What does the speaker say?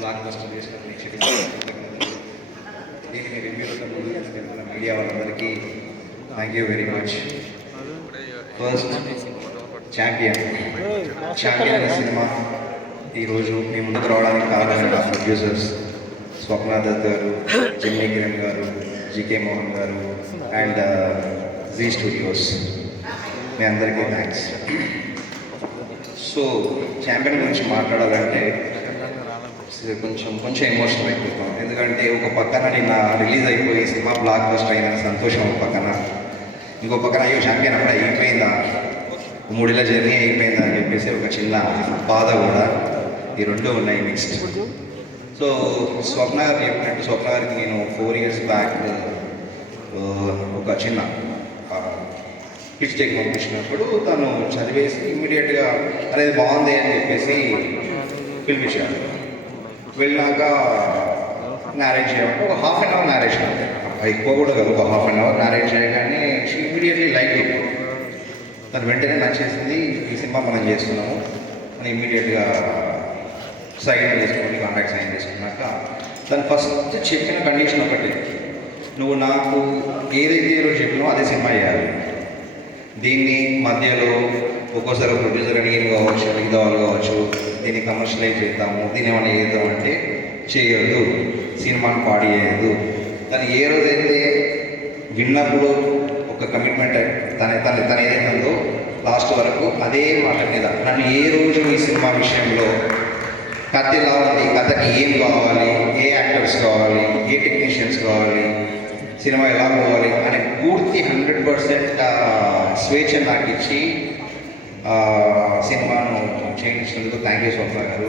Block buster చేసిన దీనికి రివ్యూలో మీడియా వాళ్ళందరికీ thank you very much. First champion అనే సినిమా ఈరోజు మీ ముందుకు రావడానికి కారణమైన నా ప్రొడ్యూసర్స్ స్వప్న దత్ గారు, జిమ్నీ కిరణ్ గారు, జీకే మోహన్ గారు అండ్ జీ స్టూడియోస్, మీ అందరికీ థ్యాంక్స్. సో ఛాంపియన్ గురించి మాట్లాడాలంటే కొంచెం ఎమోషనల్ అయిపోతాం. ఎందుకంటే ఒక పక్కన నిన్న రిలీజ్ అయిపోయి సినిమా బ్లాక్ బస్టర్ అయిన సంతోషం ఒక పక్కన, ఇంకో పక్కన అయ్యో ఛాంపియన్ అప్పుడు అయిపోయిందా, 3 ఏళ్ళ జర్నీ అయిపోయిందా అని చెప్పేసి ఒక చిన్న బాధ కూడా, ఈ రెండు ఉన్నాయి మిక్స్డ్. సో స్వప్న గారు చెప్పినట్టు, స్వప్న గారికి నేను 4 years బ్యాక్ ఒక చిన్న పిచ్ టెక్ పంపించినప్పుడు తను చదివేసి ఇమ్మీడియట్గా అనేది బాగుంది అని చెప్పేసి పిలిపించాడు. వెళ్ళాక మ్యారేజ్ చేయమంటే ఒక ½ an hour మ్యారేజ్, ఎక్కువ కూడా కాదు, ఒక ½ an hour మ్యారేజ్ చేయగానే ఇమ్మీడియట్లీ లైక్ తను వెంటనే నచ్చేసింది. ఈ సినిమా మనం చేస్తున్నాము అని ఇమ్మీడియట్గా సైన్ చేసుకొని కాంట్రాక్ట్ సైన్ చేసుకున్నాక తను ఫస్ట్ చెప్పిన కండిషన్ ఒకటి, నువ్వు నాకు ఏదైతే ఈరోజు చెప్పినావో అదే సినిమా చేయాలి. దీన్ని మధ్యలో ఒక్కోసారి ప్రొడ్యూసర్ అడిగిన కావచ్చు, అడిగిన వాళ్ళు కావచ్చు, దీన్ని కమర్షియలైజ్ చేద్దాము, దీన్ని ఏమైనా చేద్దాం అంటే చేయొద్దు, సినిమాను పాడి చేయదు. తను ఏ రోజైతే విన్నప్పుడు ఒక కమిట్మెంట్ తన ఏదైతే ఉందో లాస్ట్ వరకు అదే మాట మీద నన్ను ఏ రోజు ఈ సినిమా విషయంలో కథ ఎలా ఉంది, కథకి ఏం కావాలి, ఏ యాక్టర్స్ కావాలి, ఏ టెక్నీషియన్స్ కావాలి, సినిమా ఎలా పోవాలి అనే పూర్తి 100% స్వేచ్ఛ నాకు ఇచ్చి సినిమాను చేయించినందుకు థ్యాంక్ యూ స్వప్న గారు.